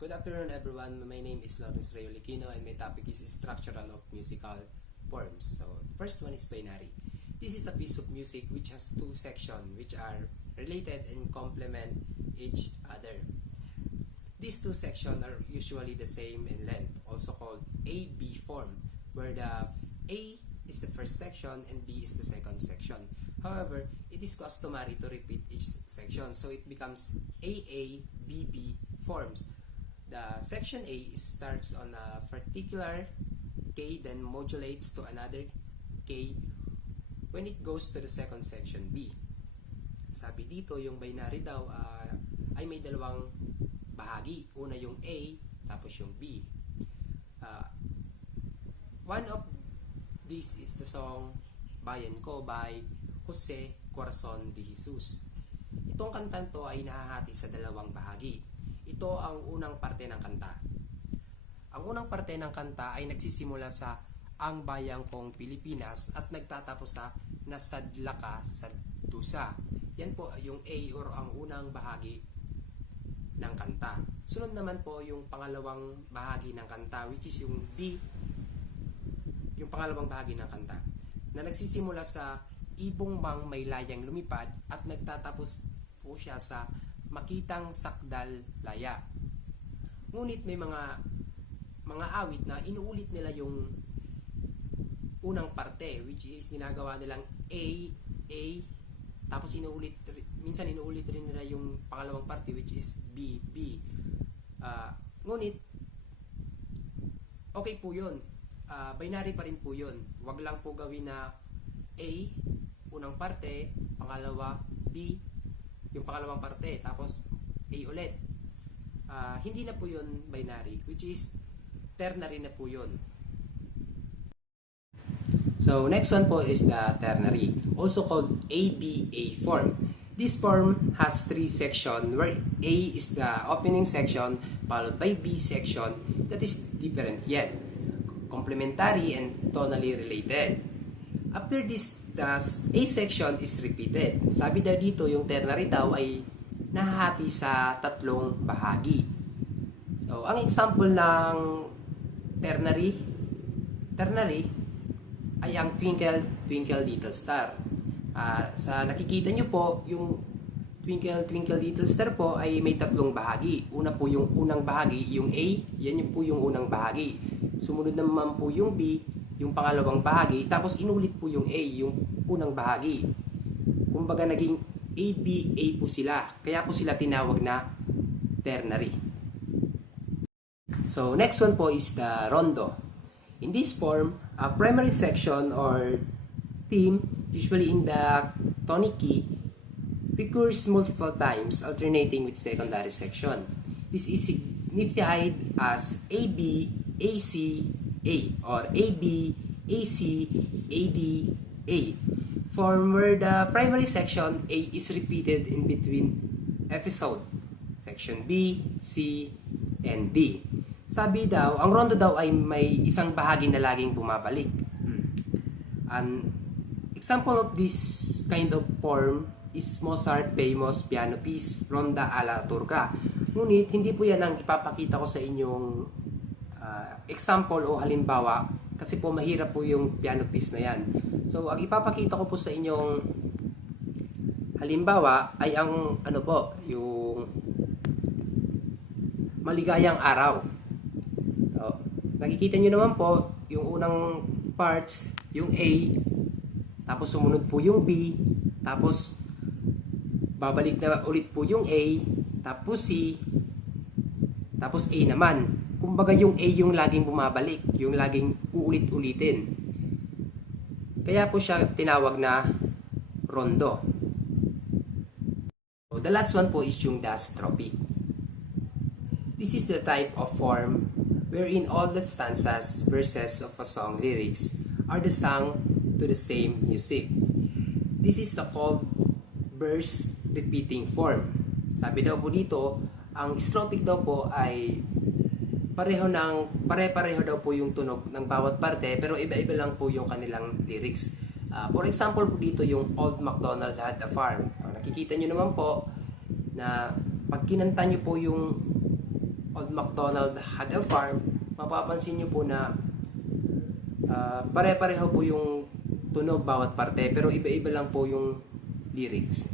Good afternoon everyone, my name is Lawrence Rayo Liquino and my topic is structural of musical forms. So, first one is binary. This is a piece of music which has two sections which are related and complement each other. These two sections are usually the same in length, also called A-B form, where the A is the first section and B is the second section. However, it is customary to repeat each section, so it becomes AA, BB forms. The section A starts on a particular K, then modulates to another K when it goes to the second section B. Sabi dito, yung binary daw ay may dalawang bahagi. Una yung A, tapos yung B. One of this is the song Bayan Ko by Jose Corazon de Jesus. Itong kantan to ay nahahati sa dalawang bahagi. Ito ang unang parte ng kanta. Ang unang parte ng kanta ay nagsisimula sa Ang Bayang Kong Pilipinas at nagtatapos sa Nasadla Ka sa Dusa. Yan po yung A or ang unang bahagi ng kanta. Sunod naman po yung pangalawang bahagi ng kanta, which is yung B, yung pangalawang bahagi ng kanta, na nagsisimula sa Ibong Bang May Layang Lumipad at nagtatapos po siya sa Makitang Sakdal Laya. Ngunit may mga awit na inuulit nila yung unang parte, which is ginagawa nilang A, tapos minsan inuulit rin nila yung pangalawang parte, which is B, B. Ngunit okay po yun. Binary pa rin po yun. Wag lang po gawin na A, unang parte, pangalawa, B, yung pangalawang parte, tapos A ulit. Hindi na po yun binary, which is ternary na po yun. So, next one po is the ternary, also called ABA form. This form has three sections, where A is the opening section, followed by B section that is different yet complementary and tonally related. After this, the A section is repeated. Sabi daw dito, yung ternary daw ay nahahati sa tatlong bahagi. So, ang example ng ternary ay ang Twinkle, Twinkle Little Star. Sa nakikita nyo po, yung Twinkle, Twinkle Little Star po ay may tatlong bahagi. Una po yung unang bahagi, yung A, yan yung po yung unang bahagi. Sumunod naman po yung B, yung pangalawang bahagi, tapos inulit po yung A, yung unang bahagi. Kumbaga naging ABA po sila, kaya po sila tinawag na ternary. So next one po is the rondo. In this form, a primary section or theme, usually in the tonic key, recurs multiple times, alternating with secondary section. This is signified as AB, AC, A or AB, AC, AD, A. Form where the primary section A is repeated in between episode, section B, C, and D. Sabi daw, ang rondo daw ay may isang bahagi na laging bumabalik. An example of this kind of form is Mozart famous piano piece, Ronda alla Turca. Ngunit hindi po yan ang ipapakita ko sa inyong example o halimbawa, kasi po mahirap po yung piano piece na yan. So, ang ipapakita ko po sa inyong halimbawa ay ang yung Maligayang Araw. So, nakikita nyo naman po yung unang parts, yung A, tapos sumunod po yung B, tapos babalik na ulit po yung A, tapos C, tapos A naman. Kumbaga yung A yung laging bumabalik, yung laging uulit-ulitin. Kaya po siya tinawag na rondo. So, the last one po is yung das tropic. This is the type of form wherein all the stanzas, verses of a song lyrics are sung to the same music. This is the called verse repeating form. Sabi daw po dito, ang strophic daw po ay pare-pareho daw po yung tunog ng bawat parte, pero iba-iba lang po yung kanilang lyrics. For example po dito yung Old MacDonald Had a Farm. Nakikita nyo naman po na pag kinanta nyo po yung Old MacDonald MacDonald had a farm, mapapansin nyo po na pare-pareho po yung tunog bawat parte pero iba-iba lang po yung lyrics.